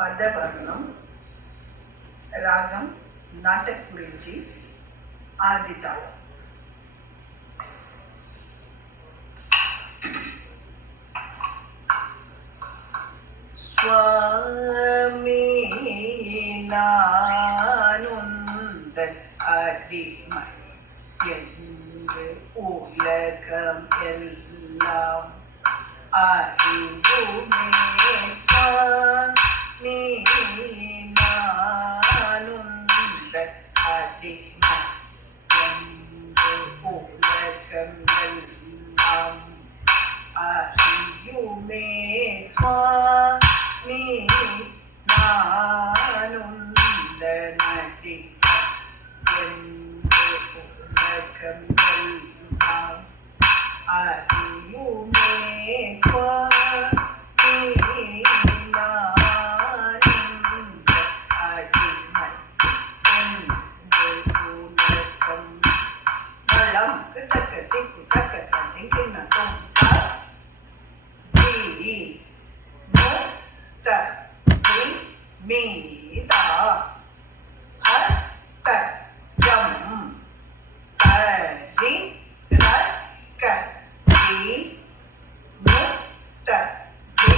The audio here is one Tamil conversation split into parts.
पदवर्णम रागम नाटक गुरिंची आदिताळम स्वामी नानुंदन अडिमै என்று உலகம் எல்லாம் அறிவுமே स्वामी நானுந்தன் அடிமை என்று உலகம் எல்லாம் அறியுமே स्वामी நானுந்தன் அடிமை என்று உலகம் எல்லாம் அறியுமே स्वामी நானுந்தன் அடிமை என்று உலகம் நலம் தக்க திக்கு தக்க தந்திங்கின தொங்க தி முக்த தி மீதா ஹத்த ஜம் பரி ரக்க தி முக்த தி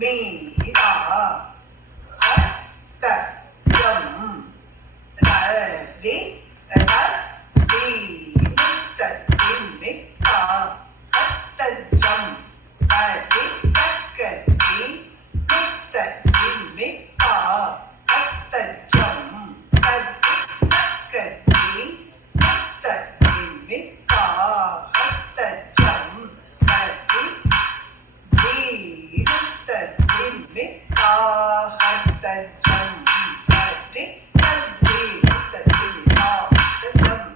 மீதா ஹத்த ஜம் பரி ரத்தி முக்த தி மீதா ஹத்த ஜம் பரி ரக்க தி முக்த தி மீதா ஹத்த ஜம் பரி ரக்க தி முக்த தி மீதா ஹத்த ஜம் பரி தி முக்த தி மீதா ஹத்த ஜம் பரி ரத்தி முக்த தி மீதா ஹத்த ஜம்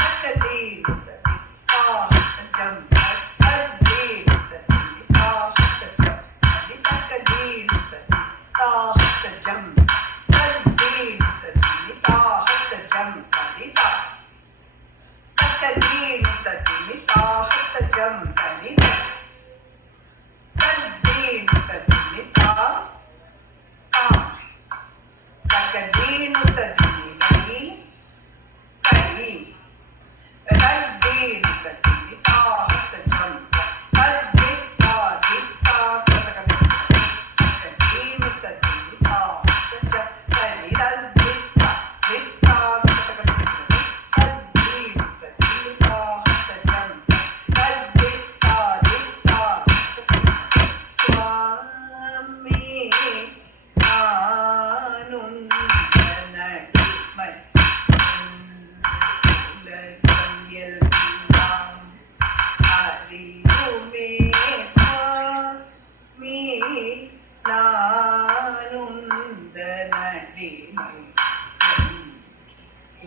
ரக்க தி முக்த தி மீதா ஹத்த ஜம் பரி முக்த தி மீதா ஹத்த ஜம் பரி ரக்க தி முக்த தி மீதா ஹத்த ஜம் பரி முக்த தி மீதா ஹத்த ஜம் பரி ரக்க தி முக்த தி மீதா ஹத்த ஜம் பரி ரத்தி முக்த தி மீதா ரக்க தி முக்த தி மீதா கை ரத்தி முக்த தி மீதா ஹத்த ஜம் பரி தா தி தா கதக தி ரக்க தி முக்த தி மீதா ஹத்த ஜம் பரி ரத்தி தா தி தா கதக தி ரத்தி முக்த தி மீதா ஹத்த ஜம் பரி தா தி தா स्वामी நானுந்தன் அடிமை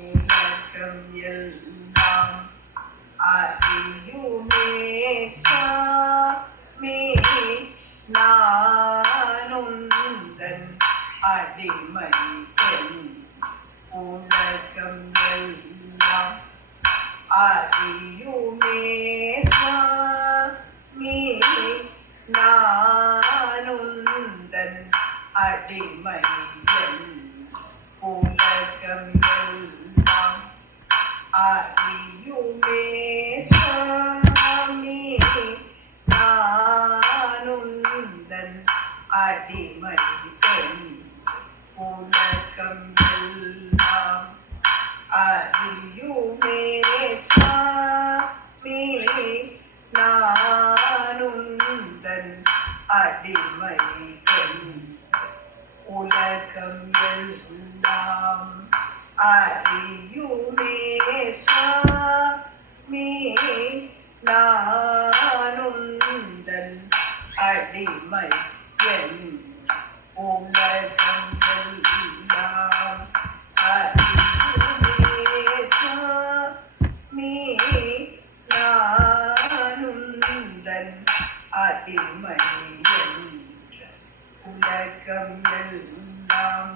உலகம் எல்லாம் அறியுமே स्वामी நானுந்தன் அடிமை உலகம் எல்லாம் அறியுமே स्वामी நானுந்தன் அடிமை உலகம் எல்லாம் அறியுமே स्वामी நானுந்தன் அடிமை உலகம் எல்லாம் அறியுமே स्वामी நானுந்தன் அடிமை உலகம் எல்லாம் அறியுமே स्वामी நானுந்தன் அடிமை உலகம் எல்லாம் அறியுமே स्वामी நானுந்தன் அடிமை உலகம் எல்லாம் அறியுமே स्वामी நானுந்தன் அடிமை உலகம் எல்லாம்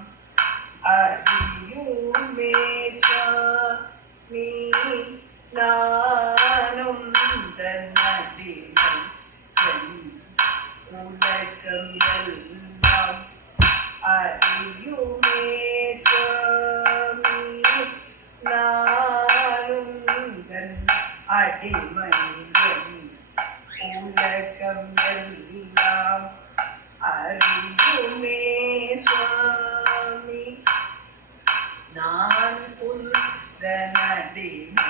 அறியுமே स्वामी நானுந்தன் அடிமை உலகம் எல்லாம் அடிமை என் உலகம் எல்லாம் அறியுமே சுவாமி நான் உந்தனடிமை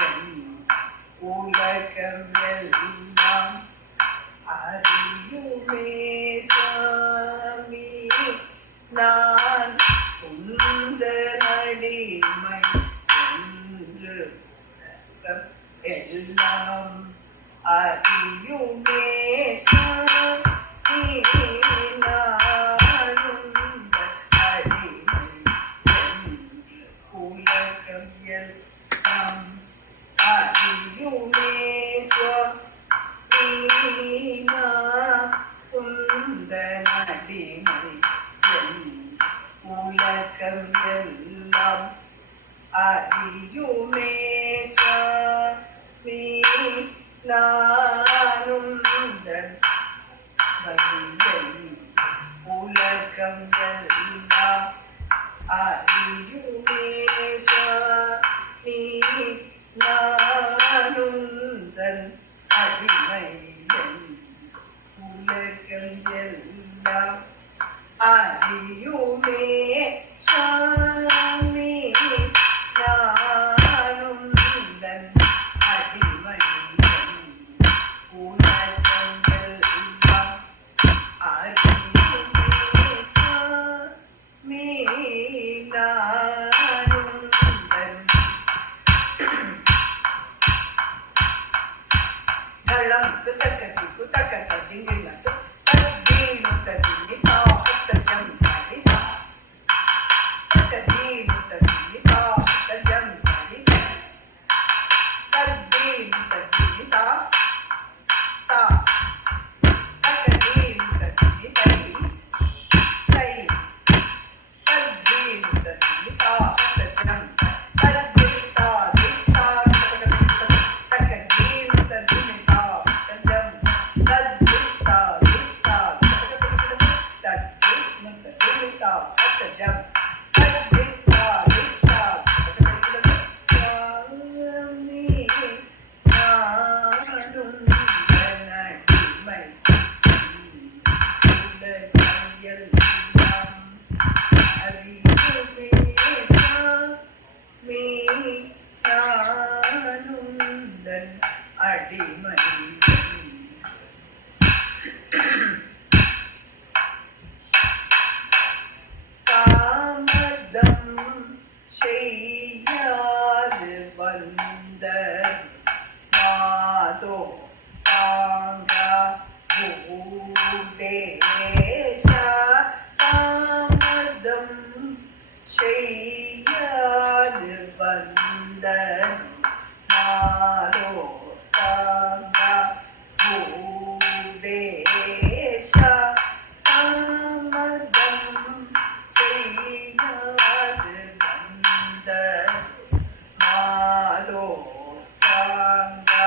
என் உலகம் எல்லாம் அறியுமே சுவாமி நான் உந்தனடிமை என்று உலகம் எல்லாம் அறியுமே சுவாமி நான் உந்தனடிமை என்று உலகம் எல்லாம் அறியுமே சுவாமி நான் உந்தனடிமை என் உலகம் எல்லாம் அறியுமே சுவாமி நான் உந்தனடிமை என் உலகம் எல்லாம் அறியுமே சுவாமி நான் உந்தன் அடிமை என் உலகம் எல்லாம் அறியுமே சுவாமி நான் உந்தன் அடிமை என் உலகம் எல்லாம் அறியுமே சுவாமி நான் உந்தன் தளம் குத்தக்கத்தி குத்தக்கத்த திங்கிள்ளத்து தத்தீனு தத்தினி தாஹத்த ஜம்பரிதா தத்தீனு தத்தினி தாஹத்த ஜம்பரிதா தத்தீனு தத்தினி தா தா தத்தீனு தத்தினி தை தை தத்தீனு தத்தினி தாஹத்த ஜம்பரிதா அடிமை தாமதம் செய்யாது வந்த மாதோ தாங்கா பூதேஷா தாமதம் செய்யாது வந்த மாதோ தாங்கா பூதேஷா தாமதம் செய்யாது வந்த மாதோ தாங்கா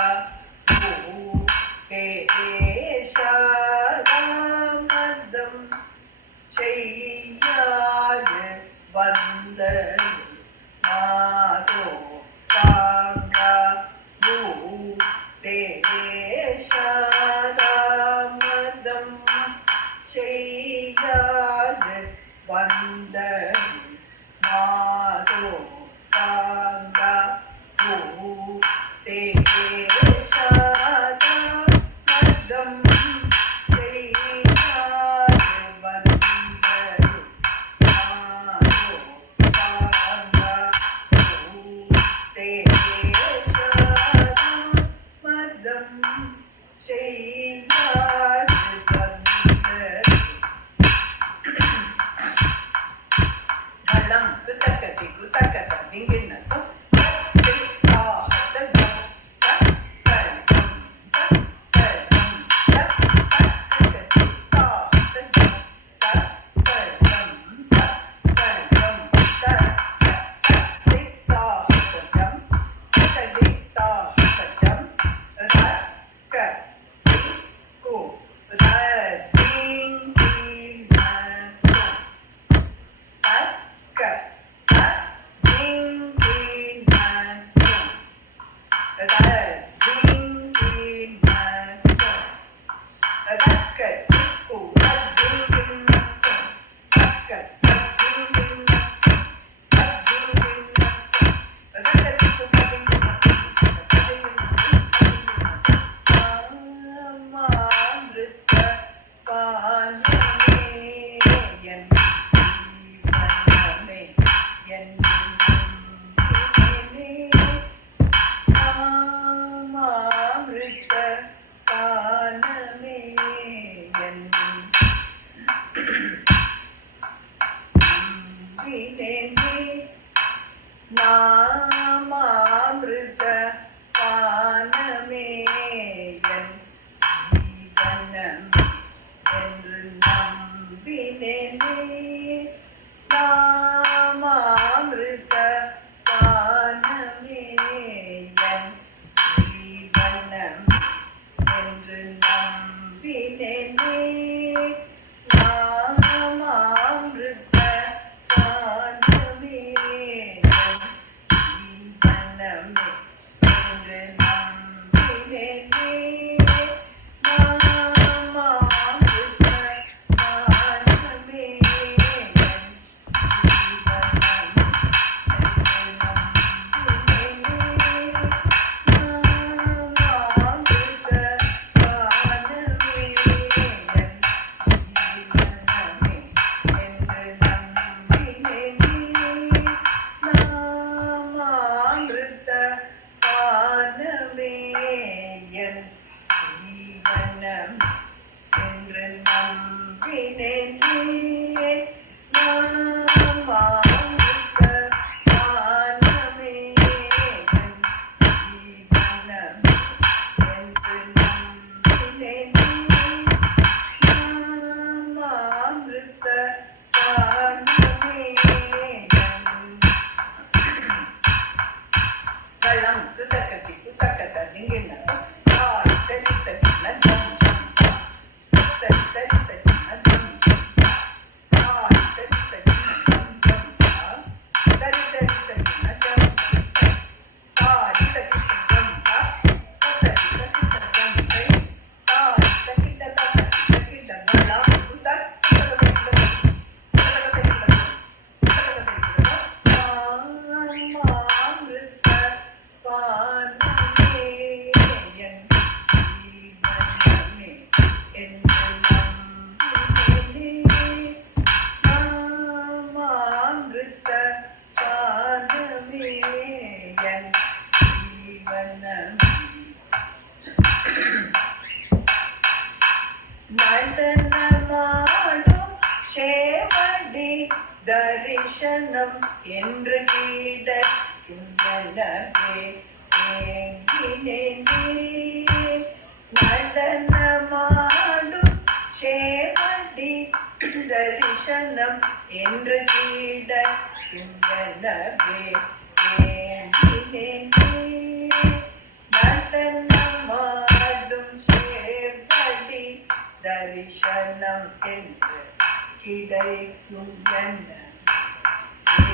பூதேஷா தாமதம் செய்யாது வந்த மாதோ தாங்கா பூதேஷா தாமதம் செய்யாது வந்த மாதோ தாங்கா பூதேஷா தாமதம் செய்யாது வந்த மாதோ தாங்கா பூதேஷா தாமதம் செய்யாது வந்த தளம் குத்தக்கத்தி குத்தக்கத்த திங்கிண்ணத்தும் தத்தி தாஹத்த என் ஜீவனம் என்று நம்பினேன் நடனமாடும் சேவடி தரிசனம் என்று கீடக்கின்றனவே ஏங்கினேனே. நடனமாடும் சேவடி தரிசனம் என்று கீடக்கின்றனவே ஏங்கினேனே. நடனமாடும் சேவடி தரிசனம் என்று கிடைக்கும் என்ன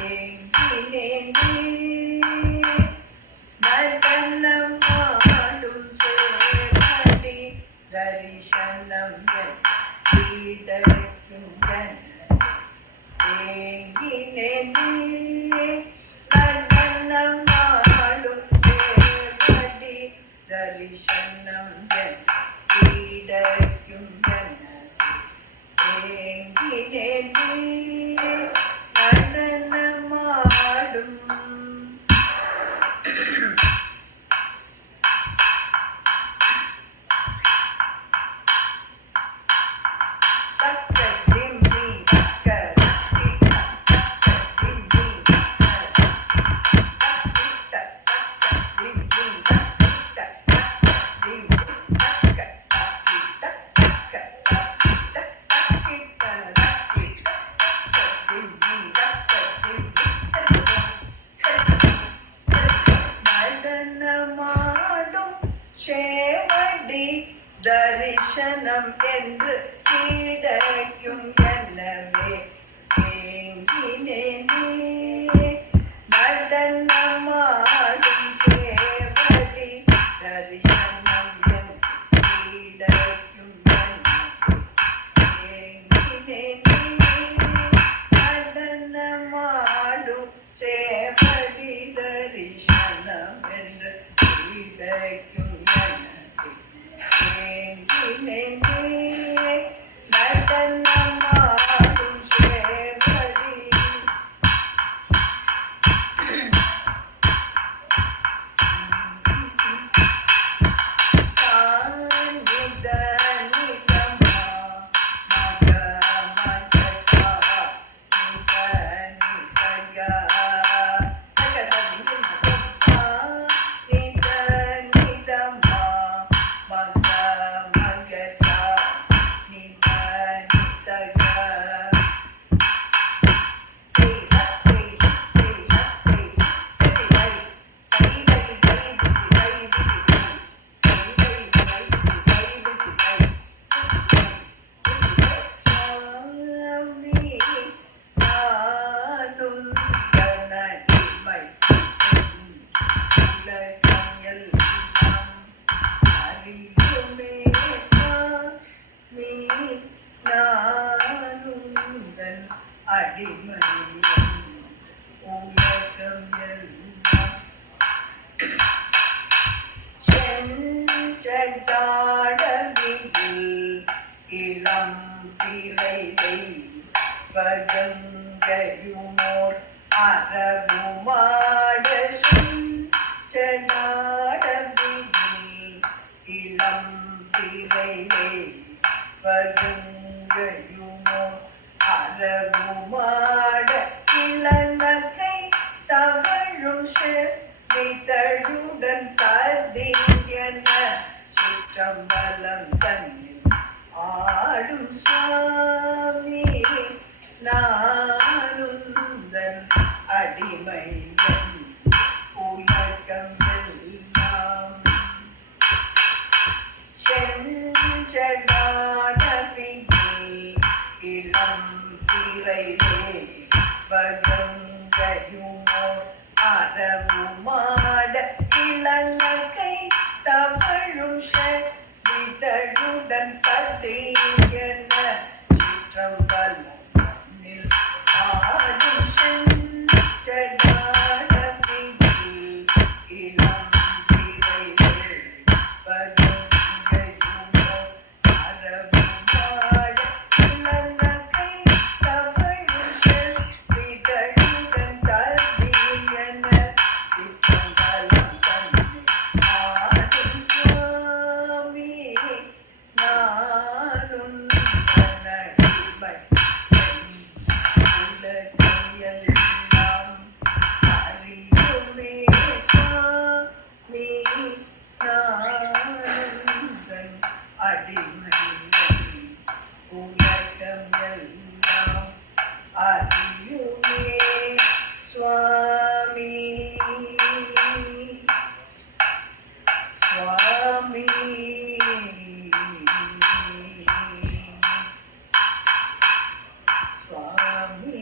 ஏங்கினேனே. நடனமாடும் சேவடி தரிசனம் என்று கிடைக்கும் என்ன ஏங்கினேனே. நடனமாடும் சேவடி தரிசனம் என்று கிடைக்கும் என்ன ஏங்கினேனே. நடனமாடும் சேவடி தரிசனம் என்று கிடைக்கும் என்னவே ஏங்கினேனே. நடனமாடும் சேவடி தரிசனம் என்று கிடைக்கும் என்னவே ஏங்கினேனே. நடனமாடும் சேவடி தரிசனம் என்று கிடைக்கும் நடனமாடும் சேவடி சாநித நிதமா மக மகசா நித நிசகா சாநித நிதமா மக மகசா நித நிசகா. நானுந்தன் அடிமையம் உலகம் எல்லாம் செஞ்சடாடவியில் இளம் பிறையை வகங்கையுமோர் அரவுமாட செஞ்சடாடவியில் வகுங்கையுமோ அரவுமாட இளநகை தவழும் செவிதழுடன் ததியன சுற்றம்பலம் தன்னில் ஆடும் சுவாமி நானுந்தன் அடிமையன் உலகம் எல்லாம் செஞ்சடாடவியில் இளம் பிறையே வகங்கையுமோ அரவுமாட இளநகை தவழும் செவிதழுடன் ததியன சிற்றம்பலம் தன்னில் ஆடும் செஞ்சடாடவியில் இளம் பிறையே வகங்கையுமோ அரவுமாட இளநகை தவழும் செவிதழுடன் ததியன சிற்றம்பலம் தன்னில் ஆடும் சுவாமி நானும் தன்னடிமை உலகியெல்லாம் அறியுமே சுவாமி நானுந்தன் அடிமையன் உலகம் எல்லாம் அறியுமே சுவாமி சுவாமி சுவாமி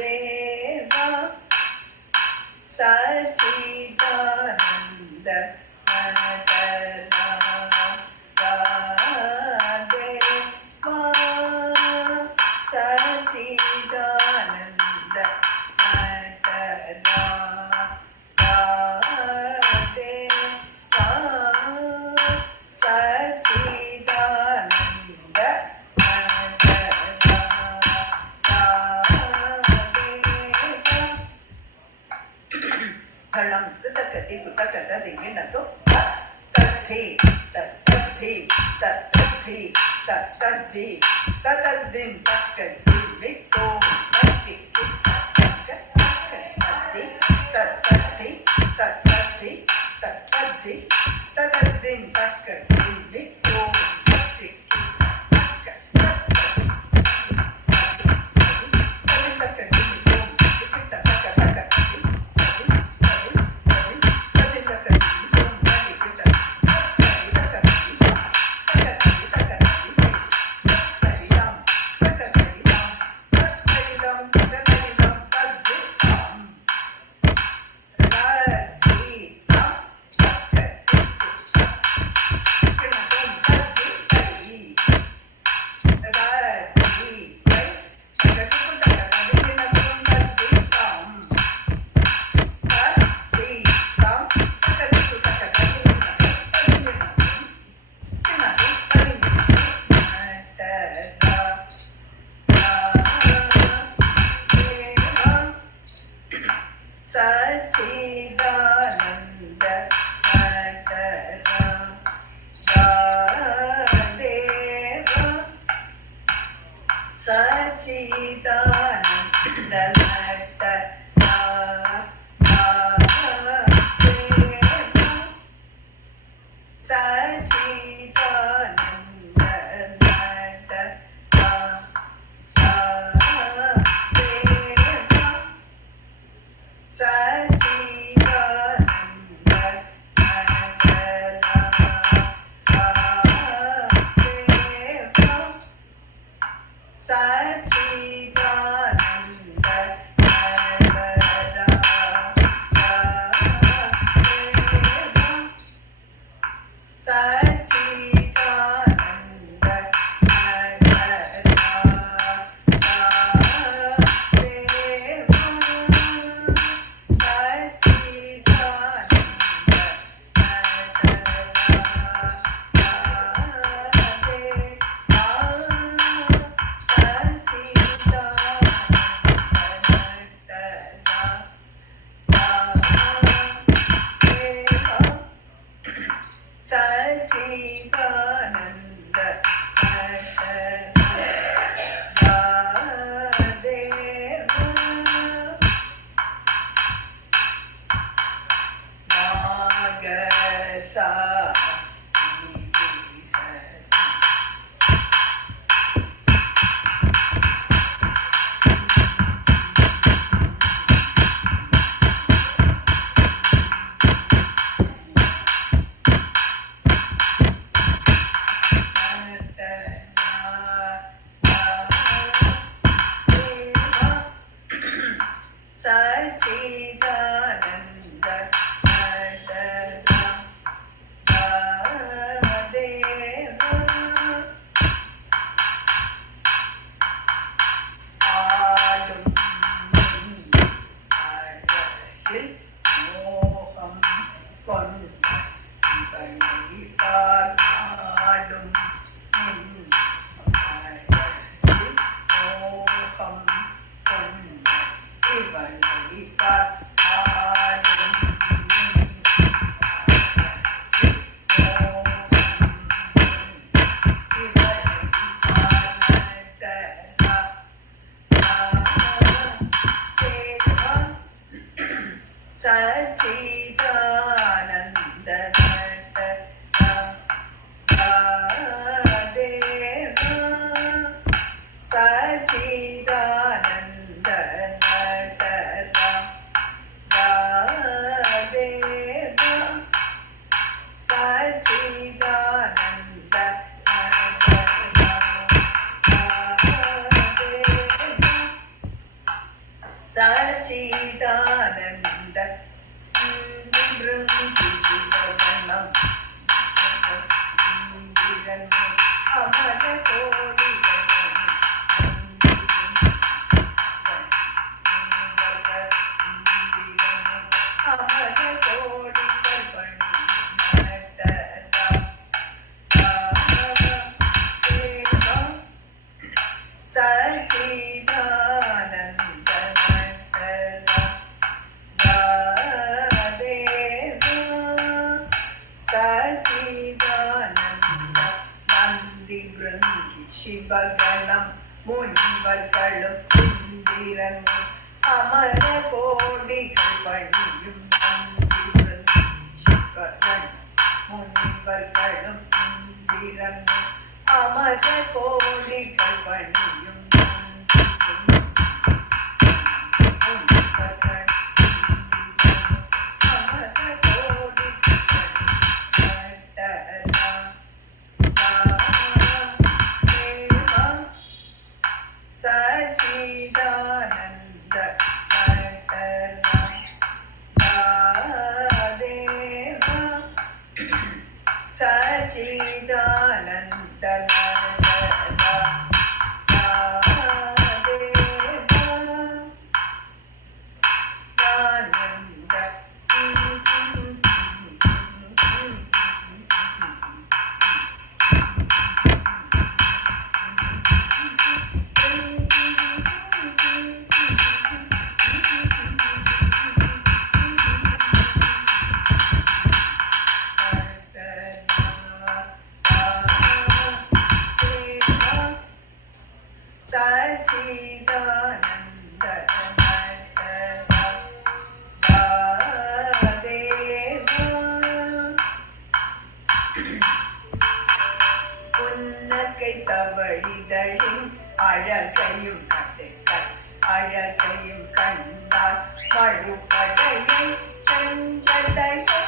தேவா சச்சிதானந்த தேவா சச்சிதானந்த தேவா சச்சிதானந்த தளம் குத்தக்கத்தி குத்தக்கத்த திங்கிணத்தோ தத்தி தத்தி தத்தி தத்தி தத்தத்தின் பக்கத்தில் வைத்தோ தத்தி தத்தி தத்தி தத்தி தத்தி தத்தத்தின் பக்கத்தில் வைத்தோ தத்தி சா சச்சிதானந்த ஆடும் அழகில் மோகம் கொண்ட இவனை பார்த்தாடும் அழகில் மோகம் கொண்ட இவனை பார்த்தாடும் சச்சிதானந்த தேவா சச்சிதானந்த தேவா சச்சிதானந்த சச்சிதானந்த சிவகணம் இந்திரன் அமர கோடிகள் அமர கோடிகள் பணி சச்சிதானந்த சச்சிதானந்த நந்தி பிருங்கி சிவகணம் முனிவர்களும் இந்திரன் அமர கோடிகள் பணியும் நந்தி பிருங்கி சிவகணம் முனிவர்களும் இந்திரன் அமர கோடிகள் பணியும் சச்சிதானந்த தேவா சச்சிதானந்த சச்சிதானந்த தேவா புன்னகை தவழிதழின் அழகையும் அழகையும் கண்டால் மழுப்படையை செஞ்சடையை